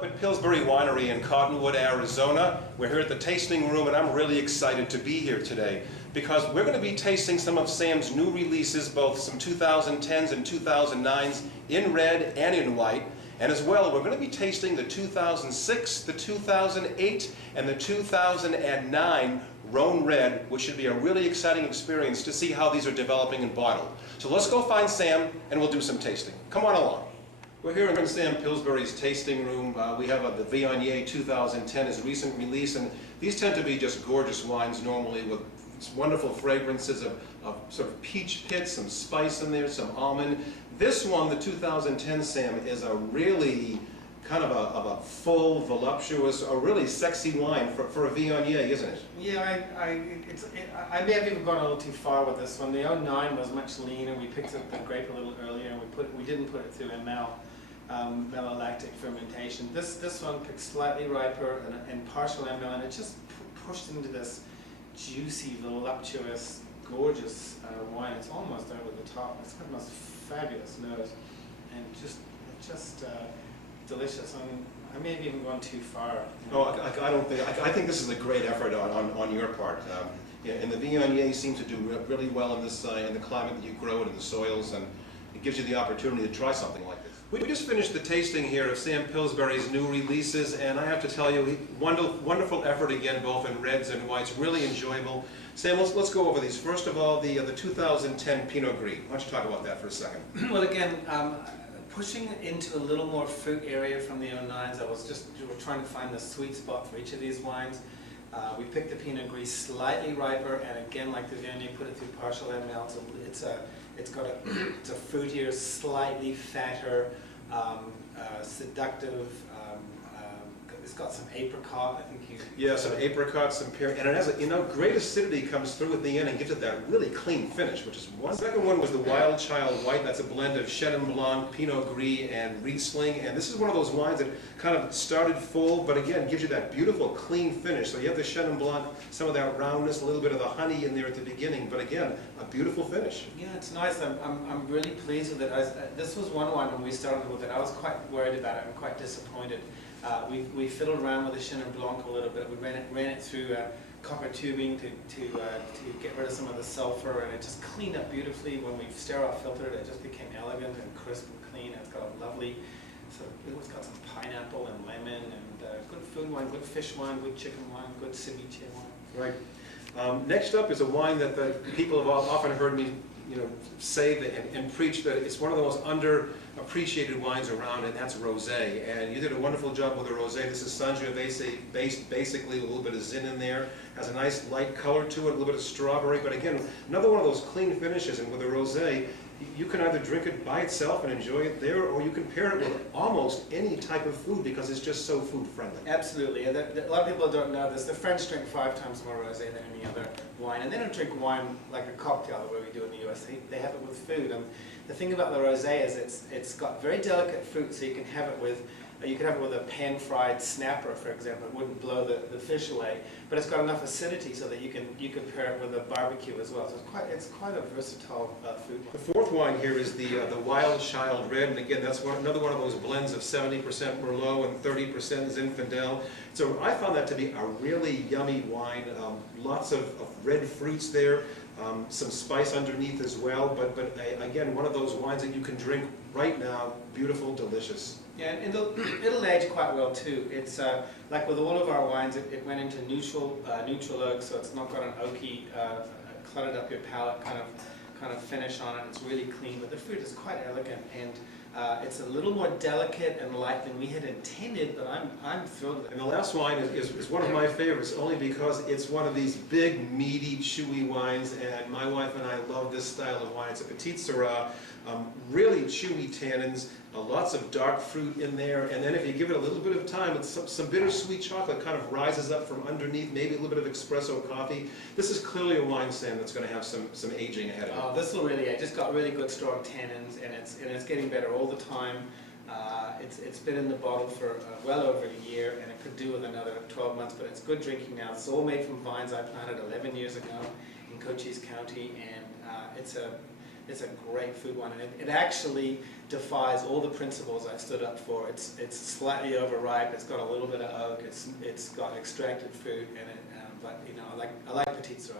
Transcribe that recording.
Up at Pillsbury Winery in Cottonwood, Arizona. We're here at the tasting room and I'm really excited to be here today because we're going to be tasting some of Sam's new releases, both some 2010s and 2009s in red and in white. And as well, we're going to be tasting the 2006, the 2008, and the 2009 Rhone Red, which should be a really exciting experience to see how these are developing in bottle. So let's go find Sam and we'll do some tasting. Come on along. We're here in Sam Pillsbury's tasting room. We have the Viognier 2010, his recent release, and these tend to be just gorgeous wines normally with wonderful fragrances of sort of peach pits, some spice in there, some almond. This one, the 2010 Sam, is a really kind of a full, voluptuous, a really sexy wine for a Viognier, isn't it? Yeah, I may have even gone a little too far with this one. The 09 was much leaner. We picked up the grape a little earlier, and we didn't put it through malolactic fermentation. This one picked slightly riper and partial ML, and it just pushed into this juicy, voluptuous, gorgeous wine. It's almost over the top. It's got the most fabulous nose, and just delicious. I may have even gone too far. No, I don't think. I think this is a great effort on your part. Yeah, and the Viognier seems to do really well in this in the climate that you grow it in the soils, and it gives you the opportunity to try something like this. We just finished the tasting here of Sam Pillsbury's new releases, and I have to tell you, wonderful effort again, both in reds and whites, really enjoyable. Sam, let's go over these. First of all, the 2010 Pinot Gris. Why don't you talk about that for a second? Well, again, pushing into a little more fruit area from the 09s, I was just trying to find the sweet spot for each of these wines. We picked the Pinot Gris slightly riper, and again, like the Viognier, put it through partial ML. So it's a fruitier, slightly fatter, seductive. It's got some apricot, I think you. Yeah, some apricot, some pear, and it has great acidity comes through at the end and gives it that really clean finish, which is one. The second one was the Wild Child White. That's a blend of Chenin Blanc, Pinot Gris, and Riesling. And this is one of those wines that kind of started full, but again gives you that beautiful clean finish. So you have the Chenin Blanc, some of that roundness, a little bit of the honey in there at the beginning, but again, a beautiful finish. Yeah, it's nice. I'm really pleased with it. This was one wine when we started with it. I was quite worried about it and quite disappointed. We fiddled around with the Chenin Blanc a little bit. We ran it through copper tubing to get rid of some of the sulfur, and it just cleaned up beautifully. When we sterile filtered it, it just became elegant and crisp and clean. It's got a lovely, it's got some pineapple and lemon, and good food wine, good fish wine, good chicken wine, good ceviche wine. Right. Next up is a wine that the people have often heard me say and preach that it's one of the most underappreciated wines around, and that's rosé. And you did a wonderful job with the rosé. This is Sangiovese based, basically a little bit of zin in there. Has a nice light color to it, a little bit of strawberry. But again, another one of those clean finishes. And with a rosé, you can either drink it by itself and enjoy it there, or you can pair it with almost any type of food because it's just so food friendly. Absolutely. And a lot of people don't know this. The French drink 5 times more rosé than any other wine, and they don't drink wine like a cocktail the way we do in the US. They have it with food. And the thing about the rosé is it's got very delicate fruit, so you can have it with a pan-fried snapper, for example. It wouldn't blow the fish away, but it's got enough acidity so that you can pair it with a barbecue as well. So it's quite a versatile food. The fourth wine here is the Wild Child Red, and again that's another one of those blends of 70% Merlot and 30% Zinfandel. So I found that to be a really yummy wine. Lots of red fruits there. Some spice underneath as well, but again, one of those wines that you can drink right now, beautiful, delicious. Yeah, and it'll age quite well too. It's like with all of our wines, it went into neutral oak, so it's not got an oaky, cluttered up your palate kind of finish on it. It's really clean, but the fruit is quite elegant, and it's a little more delicate and light than we had intended, but I'm thrilled with it. And the last wine is one of my favorites, only because it's one of these big, meaty, chewy wines, and my wife and I love this style of wine. It's a Petit Sirah, really chewy tannins, lots of dark fruit in there, and then if you give it a little bit of time, it's some bittersweet chocolate kind of rises up from underneath, maybe a little bit of espresso coffee. This is clearly a wine, Sam, that's going to have some aging ahead of it. Oh, this will really, just got really good strong tannins, and it's getting better all the time. It's been in the bottle for well over a year, and it could do with another 12 months, but it's good drinking now. It's all made from vines I planted 11 years ago in Cochise County, and it's a It's a great food wine, and it actually defies all the principles I stood up for. It's slightly overripe. It's got a little bit of oak. It's got extracted fruit in it. But you know, I like Petit Sirah.